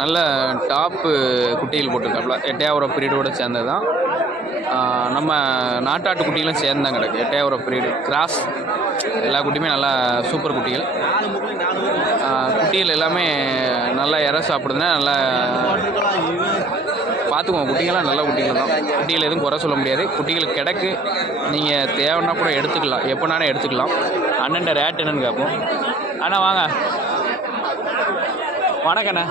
நல்ல டாப்பு குட்டிகள் போட்டிருக்காப்புல. எட்டையாவரம் பீரியடோடு சேர்ந்தது தான் நம்ம நாட்டாட்டு குட்டிகளும் சேர்ந்து தான் கிடக்கு. எட்டையாவரம் பீரியடு கிராஸ் எல்லா குட்டியுமே நல்லா சூப்பர் குட்டிகள். குட்டிகள் எல்லாமே நல்லா இற சாப்பிடுதுன்னா நல்லா பார்த்துக்குவோம். குட்டிகள்லாம் நல்ல குட்டிகள் தான். குட்டிகள் எதுவும் குறை சொல்ல முடியாது. குட்டிகள் கிடக்கு. நீங்கள் தேவைன்னா கூட எடுத்துக்கலாம். எப்போனாலும் எடுத்துக்கலாம். அண்ணன் ரேட் என்னன்னு கேட்போம். அண்ணா வாங்க. வணக்கண்ணா.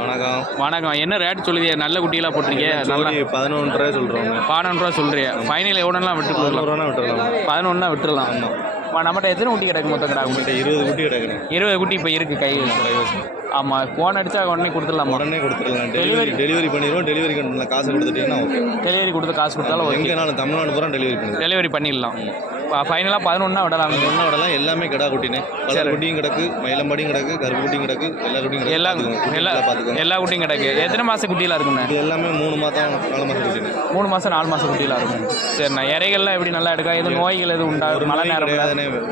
வணக்கம். வணக்கம். என்ன ரேட் சொல்லுதிய நல்ல குட்டிகளாக போட்டிருக்கீங்க நல்லா பதினொன்று ரூபாய் சொல்கிறோங்க பதினொன்று ரூபா சொல்றியா ஃபைனல் எவ்வளோலாம் விட்டு கொடுக்கலாம்? பதினோருவா விட்டுறலாம். பதினொன்னா விட்டுறலாம். வா, நம்மகிட்ட எத்தனை குட்டி கிடக்கு மொத்தம் கிடக்கு உங்கள்கிட்ட இருபது குட்டி கிடக்குறேன் இருபது குட்டி இப்போ இருக்குது கையில். ஆமாம் ஃபோன் அடித்தா உடனே கொடுத்துடலாமா? உடனே கொடுத்துடலாம். டெலிவரி டெலிவரி பண்ணிடுவோம். டெலிவரி கட்டணம் காசு கொடுத்துட்டீங்கன்னா ஓகே டெலிவரி கொடுத்து காசு கொடுத்தாலும் ஓகே எங்கேனாலும் தமிழ்நாடு பூரா டெலிவரி பண்ணிடுவோம். டெலிவரி பண்ணிடலாம். ஃபைனலாக பதினொன்னா விடலாம். ஒன்றா விடலாம். எல்லாமே கிடா குட்டினே. கலர் குட்டியும் கிடக்கு மயிலம்பாடியும் கிடக்கு கருப்பு குட்டியும் கிடக்கு எல்லா குட்டியும் கிடக்கு. எல்லா. எல்லா பார்த்துக்கோங்க எல்லா குட்டியும் கிடக்கு. எத்தனை மாதம் குட்டியெலாம் இருக்குண்ணே இது எல்லாமே மூணு மாதம் நாலு மாதம் குட்டினே. மூணு மாதம் நாலு மாதம் குட்டியெலாம் இருக்கும் சரிண்ணா இறைகள்லாம் எப்படி நல்லா எடுக்கா எதுவும் நோய்கள் எதுவும் உண்டா? மழை நேரம்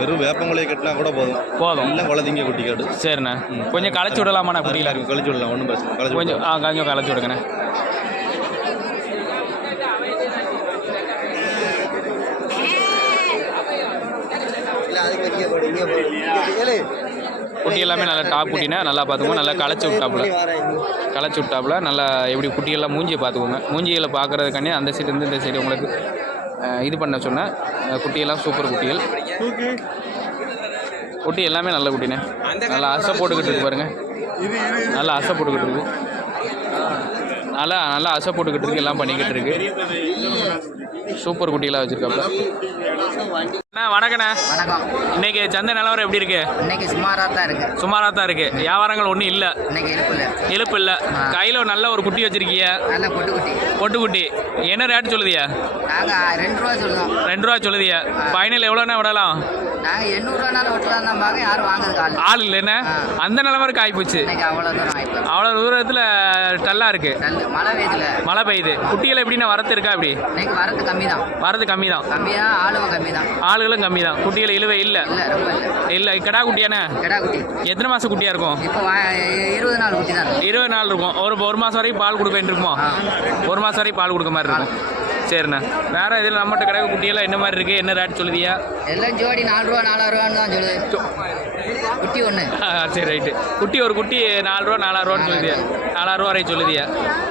வெறும் வேப்பங்குலையை கட்டினா கூட போதும். போதும். எல்லாம் குழந்தைங்க குட்டி காடு சரிண்ணே கொஞ்சம் களைச்சி விடலாமாண்ணா குட்டியில் கழிச்சு விடலாம். ஒன்றும் பிரச்சனை இல்லை. கொஞ்சம் ஆ கொஞ்சம் களைச்சி விடுங்கண்ணே. குட்டி எல்லாமே நல்லா டாப் குட்டினா நல்லா பார்த்துக்கோங்க. நல்லா களைச்சி விட்டாப்புல. களைச்சி விட்டாப்புல. நல்லா எப்படி குட்டியெல்லாம் மூஞ்சியை பார்த்துக்கோங்க. மூஞ்சிகளை பார்க்குறதுக்காண்டி அந்த சைடு இருந்து இந்த சைடு உங்களுக்கு இது பண்ண சொன்னேன். குட்டியெல்லாம் சூப்பர் குட்டிகள். குட்டி எல்லாமே நல்ல குட்டினே நல்லா அசை போட்டுக்கிட்டு இருக்கு பாருங்க. நல்லா அசை போட்டுக்கிட்டு இருக்கு. நல்லா நல்லா அசை போட்டுக்கிட்டு இருக்கு எல்லாம் பண்ணிக்கிட்டு இருக்கு. சூப்பர் குட்டியெல்லாம் வச்சிருக்காப்புல அண்ணா வணக்கண்ணே. வணக்கம். இன்னைக்கு சந்தை நிலவரம் எப்படி இருக்கு? இன்னைக்கு சுமாராக தான் இருக்கு. சுமாராக தான் இருக்கு. வியாபாரங்கள் ஒன்றும் இல்லை. இன்னைக்கு இழுப்புல இழுப்பு இல்லை. கையில் ஒரு நல்ல ஒரு குட்டி வச்சிருக்கீங்க. நல்ல பொட்டுக்குட்டி பொட்டுக்குட்டி என்ன ரேட் சொல்லுதியா? நாங்கள் ரெண்டு ரூபா சொல்லுவோம் ரெண்டு ரூபா சொல்லுதியா? ஃபைனல் எவ்வளோண்ணா விடலாம்? நாங்கள் எண்ணூறுவானாலும் விட்டுலாம் தான் பார்க்க யாரும் வாங்குறதுக்கு ஆள். ஆள் அந்த நிலவரம் ஆகிப்போச்சு இன்னைக்கு அவ்வளோ தூரம் ஆயிட்டு அவ்வளோ தூரத்தில் டல்லாக இருக்கு. நல்ல மழை மழை பெய்யுது. குட்டிகள் எப்படின்னா வரத்து இருக்கா இப்படி இன்னைக்கு வரது கம்மி தான் வரது கம்மி தான் கம்மி தான் ஆளுவும் கம்மி தான் ஆளுகளும் கம்மி தான் குட்டிகள் இழுவை இல்லை. இல்லை ரொம்ப இல்லை. இல்லை கிடா குட்டியாண்ணே கிடா குட்டி. எத்தனை மாதம் குட்டியாக இருக்கும்? இப்போ வா- இருபது நாள் குட்டி தான் இருபது நாள் இருக்கும். ஒரு ஒரு மாதம் வரைக்கும் பால் கொடுக்க வேண்டியிருக்குமோ ஒரு மாதம் வரைக்கும் பால் கொடுக்க மாதிரி இருக்கும். சரிண்ணா. வேற இதில் நம்மகிட்ட கிடக்க குட்டியெல்லாம் என்ன மாதிரி இருக்குது என்ன ரேட் சொல்லுதியா? எல்லாம் ஜோடி நாலு ரூபா நாலாயிரம் ரூபான்னு தான் சொல்லுது. குட்டி ஒன்று சரி ரைட்டு குட்டி ஒரு குட்டி நாலு ரூபா நாலாயிரம் ரூபான்னு சொல்லுதியா? நாலாயிரம் ரூபா வரை சொல்லுதியா?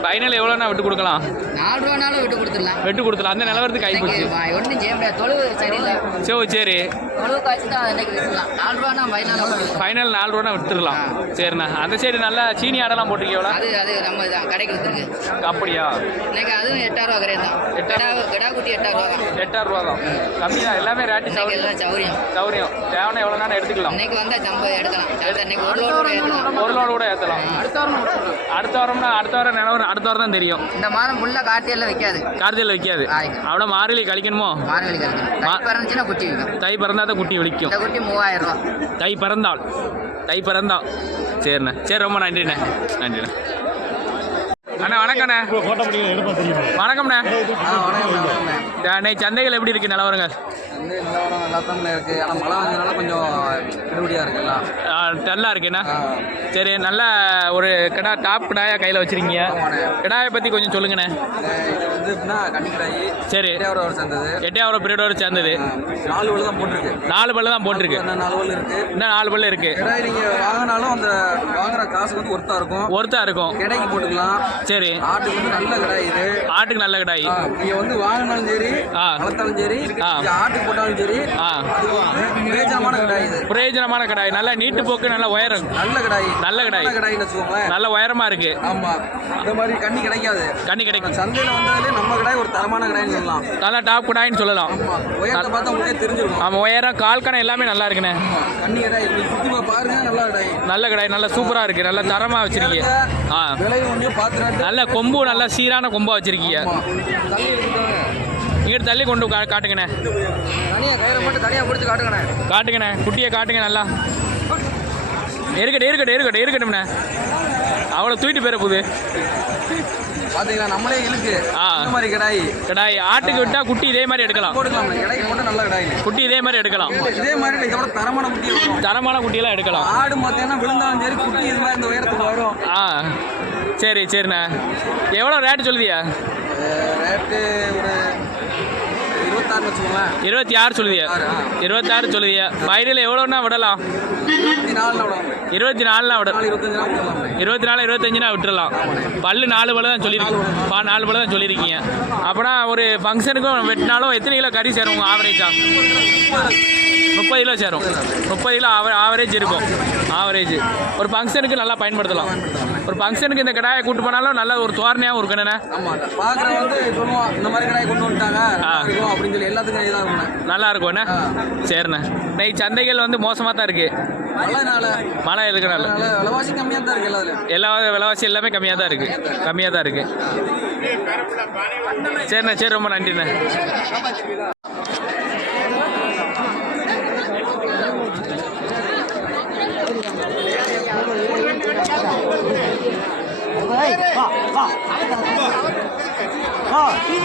ஃபைனல் எவ்வளோண்ணா விட்டு கொடுக்கலாம்? நாலு ரூபானாலும் விட்டு கொடுத்துடலாம். விட்டு கொடுத்துலாம் அந்த நிலவரத்துக்கு இன்னைக்கு ஆகிப்போச்சு ஒன்றும் செய்ய முடியாது. தொழுவு சரியில்லை. சரி சரி. தொழுவு காய்ச்சி தான் இன்னைக்கு விட்டுலாம் நாலு ரூபானா பதினாலு ஃபைனல் நாலு ரூபா விட்டுடலாம் சரிண்ணா. அந்த சைடு நல்லா சீனி ஆடெல்லாம் போட்டிருக்கீங்களா அது அது நம்ம இதான் கடைக்கு வித்துருக்கு அப்படியா? இன்னைக்கு அதுவும் எட்டாயிரம் ரூபா தான். எட்டாயிரம் கிடா கிடா குட்டி எட்டாயிரம் ரூபா எட்டாயிரம் ரூபா தான். கம்மி தான் எல்லாமே ரேட்டு சௌரியம். சௌரியம். சௌரியம். தேவைன்னா எவ்வளோ நேரம் எடுத்துக்கலாம். இன்னைக்கு வந்தா சம்பது எடுக்கலாம். அடுத்த இன்னைக்கு ஒரு லோடு கூட ஏற்றலாம் ஒரு லோடு கூட ஏற்றலாம் அடுத்த வாரம்னா அடுத்த வாரம் நிலவரம் அடுத்த வாரம் தான் தெரியும். இந்த மாதம் ஃபுல்லாக காட்டியெல்லாம் வைக்காது. கார்த்தியில் வைக்காது. அவ்வளோ மாறிலி கழிக்கணுமோ? மார்கழி கழிக்கணும். தை பிறந்துச்சுன்னா குட்டி விற்கும் தை பிறந்தால் தான் குட்டி விழிக்கும். இந்த குட்டி மூவாயிரம் ரூபா. தை பிறந்தாள் தை பிறந்தாள் சரிண்ணே. சரி ரொம்ப நன்றிண்ணே. நன்றிண்ணே. அண்ணா வணக்கண்ணே வணக்கம்ண்ணே. இன்னைக்கு சந்தைகள் எப்படி இருக்கு? நிலவரம் நல்லா இருக்குண்ணா. சரி நல்ல ஒரு கிடா டாப் கிடாயா கையில் வச்சிருக்கீங்க. கிடாயை பற்றி கொஞ்சம் சொல்லுங்கண்ணே. சரி. எட்டையாவது எட்டையாவரம் பீரியடோட சேர்ந்தது. நாலு வலு தான் போட்டிருக்கு. நாலு பல்லு தான் போட்டிருக்கு. இன்னும் நாலு இருக்கு. இன்னும் நாலு பல்லு இருக்கு. நீங்கள் வாங்கினாலும் அந்த வாங்குற காசு வந்து ஒர்த்தாக இருக்கும். ஒருத்தா இருக்கும். கிடைக்கு போட்டுக்கலாம். சரி. ஆட்டுக்கு வந்து நல்ல கிடாய் இது. ஆட்டுக்கு நல்ல கிடாய். நீங்கள் வந்து வாங்கினாலும் சரி. வளர்த்தாலும் சரி ஆட்டுக்கு போட்டாலும் சரி பிரயோஜனமான கிடாய் இது. பிரயோஜனமான கிடாய். நல்ல நீட்டு போக்கு நல்ல உயரம். நல்ல கிடாய். நல்ல கிடாய். நல்ல கிடாய்னு வச்சுக்கோங்களேன். நல்ல உயரமா இருக்கு. ஆமா. இந்த மாதிரி கண்ணி கிடைக்காது. கண்ணி கிடைக்கும் சந்தையில் வந்தாலே நம்ம கிடாய் ஒரு தரமான கிடாய்னு சொல்லலாம். நல்ல டாப் கிடாய்னு சொல்லலாம். ஆமா. உயரத்தை பார்த்தா உங்களுக்கே தெரிஞ்சிருக்கும். ஆமாம் உயரம் கால் கணம் எல்லாமே நல்லா இருக்குண்ணே. ஆமா, கண்ணி கடை இப்படி சுத்தி பாருங்க நல்லா கடை நல்ல கிடாய் நல்ல சூப்பரா இருக்கு. நல்ல தரமா வச்சிருக்கீங்க. ஆ. விலை கொஞ்சம் பார்த்துட்டு நல்ல கொம்பு நல்ல சீரான கொம்பா வச்சிருக்கீங்க. இங்கிட்டு தள்ளி கொண்டு கா- காட்டுங்கண்ணே. காட்டுங்கண்ணே. குட்டியை காட்டுங்க நல்லா. இருக்கட்டும் இருக்கட்டும் இருக்கட்டும் இருக்கட்டும்ண்ணே. அவ்வளோ தூக்கிட்டு போயிட போகுது பாத்தீங்கன்னா நம்மளே இழுக்கு. ஆ. இந்த மாதிரி கிடாய். கிடாய். ஆட்டுக்கு விட்டா குட்டி இதே மாதிரி எடுக்கலாம். போட்டுக்கலாம் கிடாய்க்கு மட்டும் நல்ல கிடாய். குட்டி இதே மாதிரி எடுக்கலாம். இதே மாதிரி விட தரமான குட்டி தரமான குட்டியெல்லாம் எடுக்கலாம். ஆடு பார்த்தீங்கன்னா விழுந்தாலும் சரி குட்டி இது மாதிரி இந்த உயரத்துக்கு வரும். ஆ. சரி சரிண்ணே. எவ்வளோ ரேட்டு சொல்லுதியா? ரேட்டு ஒரு இருபத்தி ஆறு சொல்லுதியா? இருபத்தாறு சொல்லுதியா? ஃபைனல் எவ்வளோன்னா விடலாம்? இருபத்தி இருபத்தி நாலுனா விட இருபத்தி நாலு இருபத்தஞ்சுனா விட்டுறலாம். பல்லு நாலு பல்லு தான் சொல்லியிருக்கீங்க பா நாலு பல்லு தான் சொல்லியிருக்கீங்க. அப்போனா ஒரு ஃபங்க்ஷனுக்கும் வெட்டினாலும் எத்தனை கிலோ கறி சேரும் உங்கள் ஆவரேஜா முப்பது கிலோ சேரும். முப்பது கிலோ. ஆவ ஆவரேஜ் இருக்கும். ஆவரேஜ் ஒரு ஃபங்க்ஷனுக்கு நல்லா பயன்படுத்தலாம். ஒரு ஃபங்க்ஷனுக்கு இந்த கடாயை கூட்டு போனாலும் நல்ல ஒரு தோரணையாகவும் இருக்கணுண்ணே ஆமா பாக்குறவன் வந்து சொல்லுவான் இந்த மாதிரி கடாய் கொண்டு வந்துட்டாங்க. இருக்கும் அப்படின்னு சொல்லி எல்லாத்துக்கும் இதாக இருக்கும் நல்லா இருக்கும்ண்ணே சரிண்ணே. இன்னைக்கு சந்தைகள் வந்து மோசமாக தான் இருக்குது மழை இருக்கிறனால. விலைவாசி கம்மியாக தான் இருக்கு எல்லா விலைவாசி எல்லாமே கம்மியாக தான் இருக்குது கம்மியாக தான் இருக்குது சரிண்ணே சரி ரொம்ப நன்றிண்ணே. 啊啊啊啊啊啊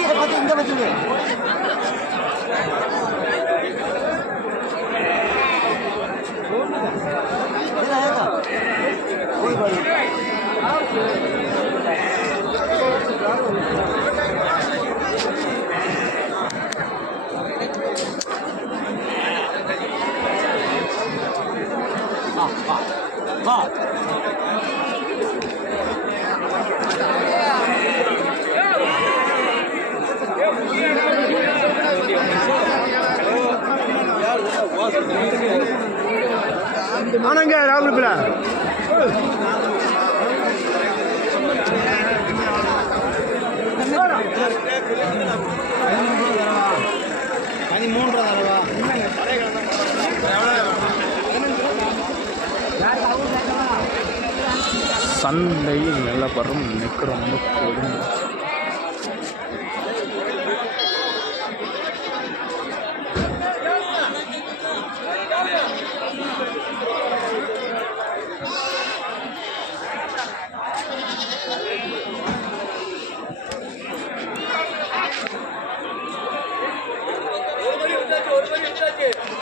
啊啊 ஆனாங்க ராகுல்பில சந்தையில் நிலவரம் எனக்கு ரொம்ப கொடுமை. Yeah.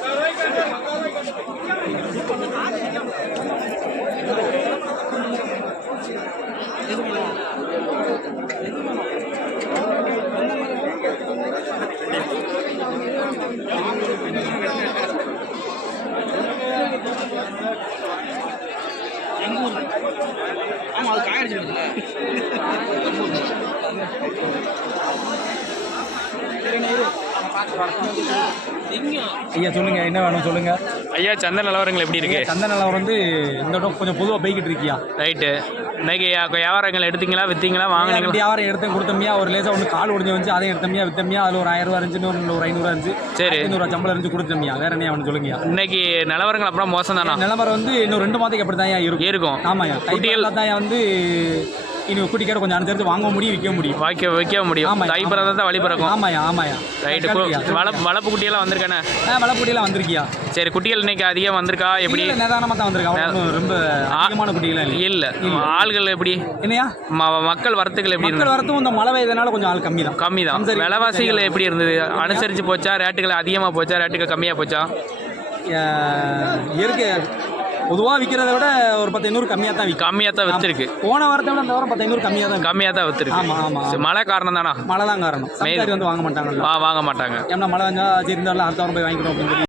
எங்க ஊர் ஆமா அது காயடிச்சு ஐயா சொல்லுங்க என்ன வேணும் சொல்லுங்க. ஐயா சந்தை நிலவரங்கள் எப்படி இருக்கு? சந்தை நிலவரம் வந்து இந்த இடம் கொஞ்சம் பொதுவாக போய்கிட்டு இருக்கியா ரைட்டு. இன்னைக்கு வியாபாரங்கள் எடுத்தீங்களா ரெண்டு வாங்கினீங்களா? வியாபாரம் எடுத்தேன் கொடுத்தோம்யா. ஒரு லேசாக ஒன்று கால் ஒடிஞ்சு வந்து அதையும் எடுத்தோம்யா வித்தோம்யா. அதில் ஒரு ஆயிரம் ரூபா இருந்துச்சு இன்னொரு ஒரு ஐநூறுவா இருந்துச்சு. சரி. ஐநூறுவா சம்பளம் இருந்து கொடுத்தோம்யா. வேற என்ன அவனு சொல்லுங்கயா இன்னைக்கு நிலவரங்கள் அப்புறம் மோசம் தானா? நிலவரம் வந்து இன்னும் ரெண்டு மாதத்துக்கு அப்படி தான் இருக்கும். இருக்கும். குட்டிகள் குட்டிகள் தான் வந்து இனி குட்டிக்கார கொஞ்சம் அனுசரித்து வாங்க முடியும் விற்க முடியும். வைக்க வைக்க முடியும். தை பிறந்தா தான் வழி பிறக்கும். ஆமாய்யா ஆமாய்யா. ரைட்டு வளப்பு வளப்பு குட்டியெல்லாம் வந்திருக்கானே? ஆ வளப்பூட்டியெல்லாம் வந்திருக்கியா? சரி குட்டிகள் இன்னைக்கு அதிகம் வந்திருக்கா? எப்படி? நிதானமாக தான் வந்திருக்கா. ரொம்ப அதிகமான குட்டிகளாம் இல்லை. ஆள்கள் எப்படி? என்னையா? மக்கள் வரத்துகள் எப்படி மக்கள் வரத்தும் இந்த மழை பெய்தனால கொஞ்சம் ஆள் கம்மி தான் கம்மி தான். விலைவாசிகள் எப்படி இருந்தது? அனுசரித்து போச்சா? ரேட்டுகள் அதிகமாக போச்சா? ரேட்டுகள் கம்மியாக போச்சா? இயற்கை பொதுவாக விற்கிறத விட ஒரு பத்து ஐநூறு கம்மியாக தான் விற்கும் கம்மியாக தான் விற்றுருக்கு போன வாரத்தை விட இந்த வாரம் பத்து ஐநூறு கம்மியாக தான். கம்மியாக தான் விற்றுருக்கு ஆமா ஆமா சரி, மழை காரணம் தானா? மழை தான் காரணம். சம்சாரி வந்து வாங்க மாட்டாங்கல்ல. வா வாங்க மாட்டாங்க. ஏன்னா மழை வந்தா சரி இருந்தாலும் அடுத்த வாரம் போய் வாங்கிக்கணும் அப்படின்னு சொல்லி